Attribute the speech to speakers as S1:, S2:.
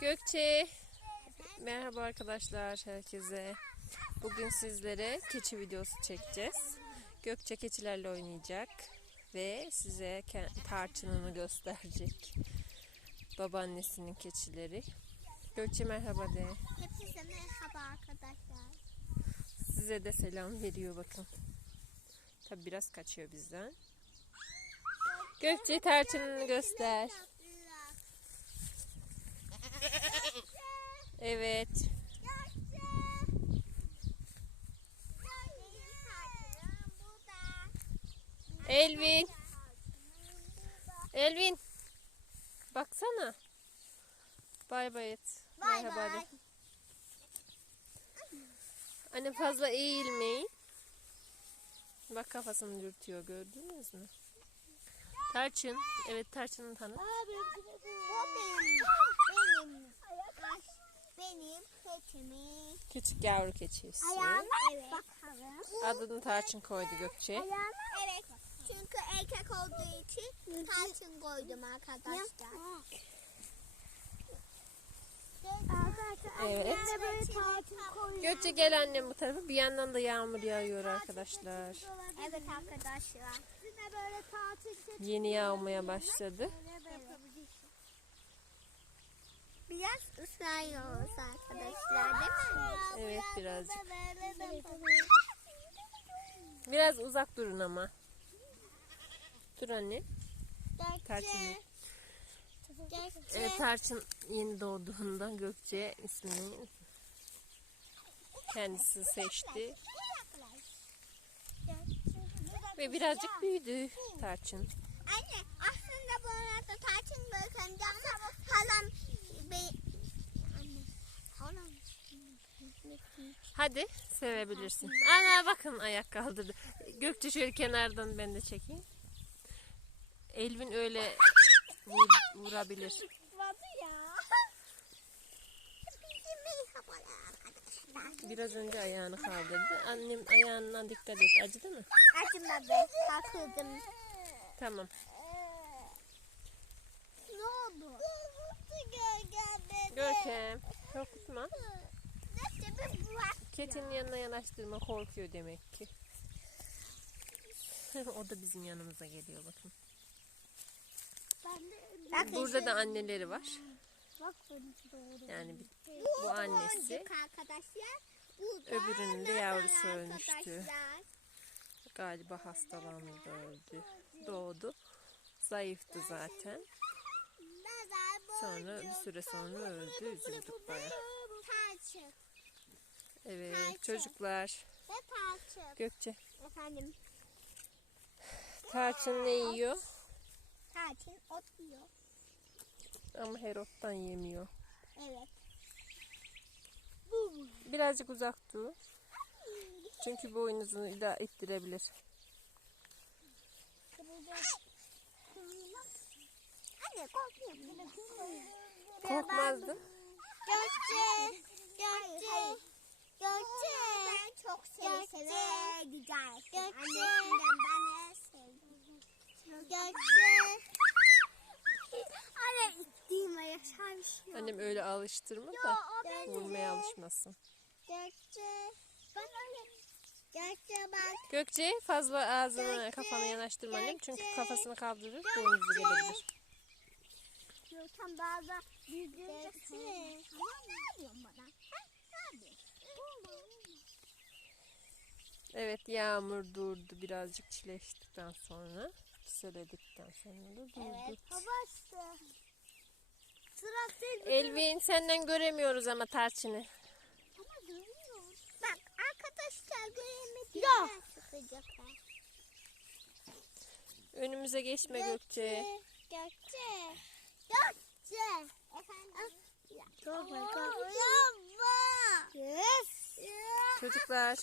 S1: Gökçe. Merhaba arkadaşlar herkese. Bugün sizlere keçi videosu çekeceğiz. Gökçe keçilerle oynayacak ve size tarçınını gösterecek. Babaannesinin keçileri. Gökçe merhaba de.
S2: Hepinize merhaba arkadaşlar.
S1: Size de selam veriyor bakın. Tabi biraz kaçıyor bizden. Gökçe tarçınını göster. Evet. Elvin. Elvin. Baksana. Bay bay et.
S2: Bay
S1: Merhaba de.
S2: bay.
S1: Anne fazla eğilmeyin. Bak kafasını dürtüyor gördünüz mü? Tarçın. Evet Tarçın'ı tanı.
S2: O. Benim. Benim keçimi.
S1: Küçük yavru keçisi.
S2: evet. bakalım.
S1: Adını Tarçın koydu Gökçe.
S2: Evet. Çünkü erkek olduğu için tarçın koydum arkadaşlar.
S1: Evet.
S2: böyle tarçın koyuyor.
S1: Gökçe gel annem bu tarafa. Bir yandan da yağmur yağıyor arkadaşlar.
S2: Evet arkadaşlar. Size böyle tarçın
S1: Yeni yağmaya başladı.
S2: Biraz ıslanıyoruz arkadaşlar değil mi?
S1: Evet birazcık. Biraz uzak durun ama. Dur anne. Tarçın. Evet Tarçın yeni doğduğunda Gökçe ismini kendisi seçti. Ve birazcık büyüdü Tarçın.
S2: Anne aslında bu arada tarçın. Anne halam
S1: Hadi sevebilirsin. Ana bakın ayak kaldırdı. Gökçe şöyle kenardan ben de çekeyim. Elvin öyle vur, vurabilir. Biraz önce ayağını kaldırdı. Annem ayağına dikkat et. Acıdı mı?
S2: Acımadı. Takıldım.
S1: Tamam. Korkutma. Ketinin yanına yanaştırma korkuyor demek ki. o da bizim yanımıza geliyor bakın.
S2: Bakın
S1: Burada da anneleri var.
S2: Bak.
S1: Yani bu annesi.
S2: Bu da
S1: Öbürünün de yavrusu ölmüştü. Galiba hastalandı öldü. Doğdu. Zayıftı zaten. Sonra bir süre sonra öldü. Üzüldük baya.
S2: Tarçın
S1: Evet çocuklar.
S2: ve tarçın.
S1: Gökçe.
S2: Efendim
S1: Tarçın ne yiyor?
S2: tarçın ot yiyor.
S1: Ama her ottan yemiyor.
S2: Evet.
S1: Birazcık uzak dur. Çünkü boynuzunu da ittirebilir.
S2: Korkuyorum.
S1: Korkmazdın.
S2: Gökçe. Gökçe. Gökçe. Ben çok seni seve güzel. Gökçe. Ben de sevdim. Gökçe. Anne ittiğime yaşar bir şey yok.
S1: Annem öyle alıştırma da vurmaya alışmasın.
S2: Gökçe. Ben öyle. Gökçe bak.
S1: Gökçe fazla ağzını
S2: Gökçe,
S1: kafanı yanaştırma annem. Çünkü kafasını kaldırır boynuzu gelebilir.
S2: Diyorsan bazen büyüdüğünce Gökçe. Tamam ne yapıyorsun bana? Ha? Ne yapıyorsun?
S1: Evet yağmur durdu birazcık çileştikten sonra. Çiseledikten sonra da durdu.
S2: Evet. Babası. Sıra.
S1: Elvin senden göremiyoruz ama tarçını.
S2: Ama görüyor. Bak arkadaşlar göremedim. Ya. Sıkacaklar.
S1: Önümüze geçme Gökçe.
S2: Gökçe. Gökçe. Efendim. Oh my god. Yes.
S1: Çocuklar